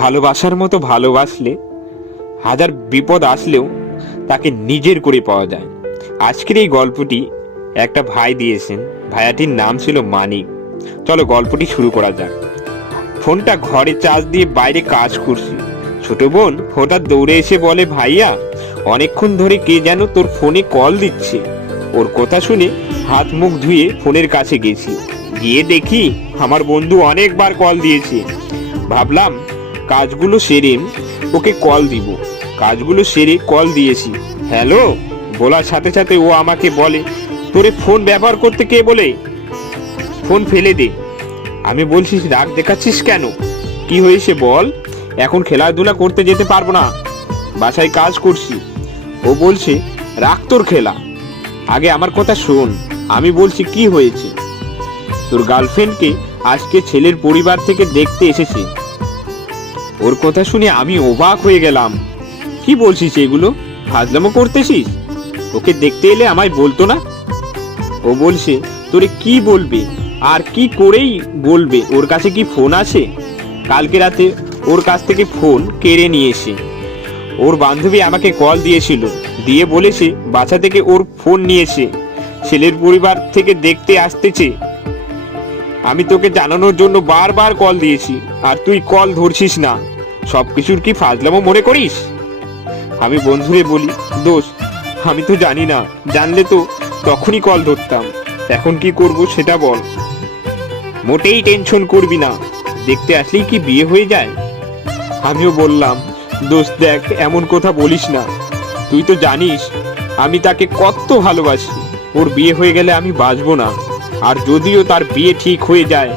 ভালোবাসার মতো ভালোবাসলে হাজার বিপদ আসলেও তাকে নিজের করে পাওয়া যায়। আজকের এই গল্পটি একটা ভাই দিয়েছেন, ভাইয়াটির নাম ছিল মানিক। চলো গল্পটি শুরু করা যাক। ফোনটা ঘরে চার্জ দিয়ে বাইরে কাজ করছি, ছোট বোন হঠাৎ দৌড়ে এসে বলে, ভাইয়া অনেকক্ষণ ধরে কে যেন তোর ফোনে কল দিচ্ছে। ওর কথা শুনে হাত মুখ ধুয়ে ফোনের কাছে গেছি, গিয়ে দেখি আমার বন্ধু অনেকবার কল দিয়েছে। ভাবলাম কাজগুলো সেরে ওকে কল দিব। কাজগুলো সেরে কল দিয়েছি, হ্যালো বলার সাথে সাথে ও আমাকে বলে, তোরে ফোন ব্যবহার করতে কে বলে, ফোন ফেলে দে। আমি বলছি, রাগ দেখাচ্ছিস কেন, কি হয়েছে বল, এখন খেলাধুলা করতে যেতে পারবো না, বাসায় কাজ করছি। ও বলছে, রাখ তোর খেলা, আগে আমার কথা শোন। আমি বলছি, কি হয়েছে? তোর গার্লফ্রেন্ডকে আজকে ছেলের পরিবার থেকে দেখতে এসেছে। ওর কথা শুনে আমি অবাক হয়ে গেলাম। কি বলছিস এগুলো, ফাজলামো করতেছিস? ওকে দেখতে এলে আমায় বলতো না? ও বলছে, তোরে কি বলবে আর কি করেই বলবে, ওর কাছে কি ফোন আছে? কালকে রাতে ওর কাছ থেকে ফোন কেড়ে নিয়েছে। ওর বান্ধবী আমাকে কল দিয়েছিল, দিয়ে বলেছে বাসা থেকে ওর ফোন নিয়েছে, ছেলের পরিবার থেকে দেখতে আসতেছে। আমি তোকে জানানোর জন্য বারবার কল দিয়েছি, আর তুই কল ধরছিস না। সবকিছুর কি ফাজলামো মনে করিস? আমি বন্ধুরে বলি, দোষ আমি তো জানি না, জানলে তো তখনই কল ধরতাম। এখন কি করব সেটা বল। মোটেই টেনশন করবি না, দেখতে আসলেই কি বিয়ে হয়ে যায়? আমিও বললাম, দোষ দেখ, এমন কথা বলিস না, তুই তো জানিস আমি তাকে কত ভালোবাসি। ওর বিয়ে হয়ে গেলে আমি বাঁচবো না, আর যদিও তার বিয়ে ঠিক হয়ে যায়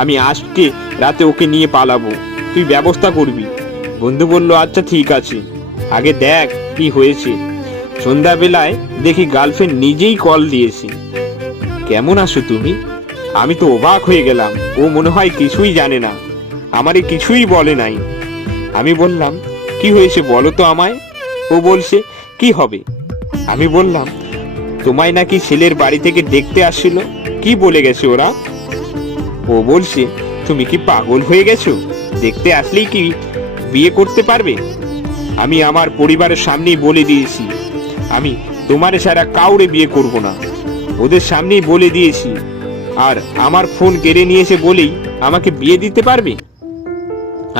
আমি আজকে রাতে ওকে নিয়ে পালাবো, তুই ব্যবস্থা করবি। বন্ধু বলল, আচ্ছা ঠিক আছে, আগে দেখ কি হয়েছে। সন্ধ্যাবেলায় দেখি গার্লফ্রেন্ড নিজেই কল দিয়েছে, কেমন আছো তুমি? আমি তো অবাক হয়ে গেলাম, ও মনে হয় কিছুই জানে না, আমারে কিছুই বলে নাই। আমি বললাম, কি হয়েছে বলো তো আমায়। ও বলছে, কি হবে? আমি বললাম, তোমায় নাকি ছেলের বাড়ি থেকে দেখতে আসছিল, কি বলে গেছে ওরা? ও বলছে, তুমি কি পাগল হয়ে গেছো, দেখতে আসলেই কি বিয়ে করতে পারবে? আমি আমার পরিবারের সামনেই বলে দিয়েছি আমি তোমারে ছাড়া কাউরে বিয়ে করব না, ওদের সামনেই বলে দিয়েছি। আর আমার ফোন কেড়ে নিয়েছে বলেই আমাকে বিয়ে দিতে পারবে?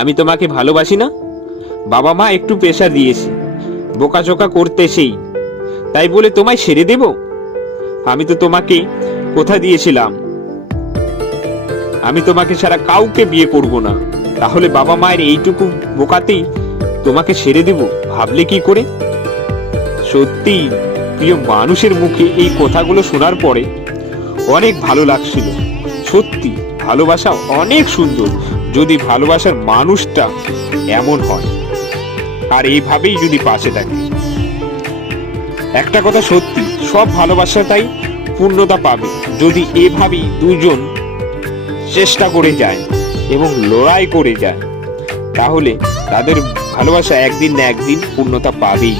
আমি তোমাকে ভালোবাসি না? বাবা মা একটু প্রেশার দিয়েছে, বোকাচোকা করতে, সেই তাই বলে তোমায় ছেড়ে দেব? আমি তো তোমাকে কথা দিয়েছিলাম আমি তোমাকে ছাড়া কাউকে বিয়ে করব না, তাহলে বাবা মায়ের এইটুকু বোকাতেই তোমাকে ছেড়ে দেব ভাবলে কি করে? সত্যি প্রিয় মানুষের মুখে এই কথাগুলো শোনার পরে অনেক ভালো লাগছিল। সত্যি ভালোবাসা অনেক সুন্দর, যদি ভালোবাসার মানুষটা এমন হয় আর এইভাবেই যদি পাশে থাকে। একটা কথা সত্যি, সব ভালোবাসাটাই পূর্ণতা পাবে যদি এভাবেই দুজন চেষ্টা করে যায় এবং লড়াই করে যায়, তাহলে তাদের ভালোবাসা একদিন না একদিন পূর্ণতা পাবেই।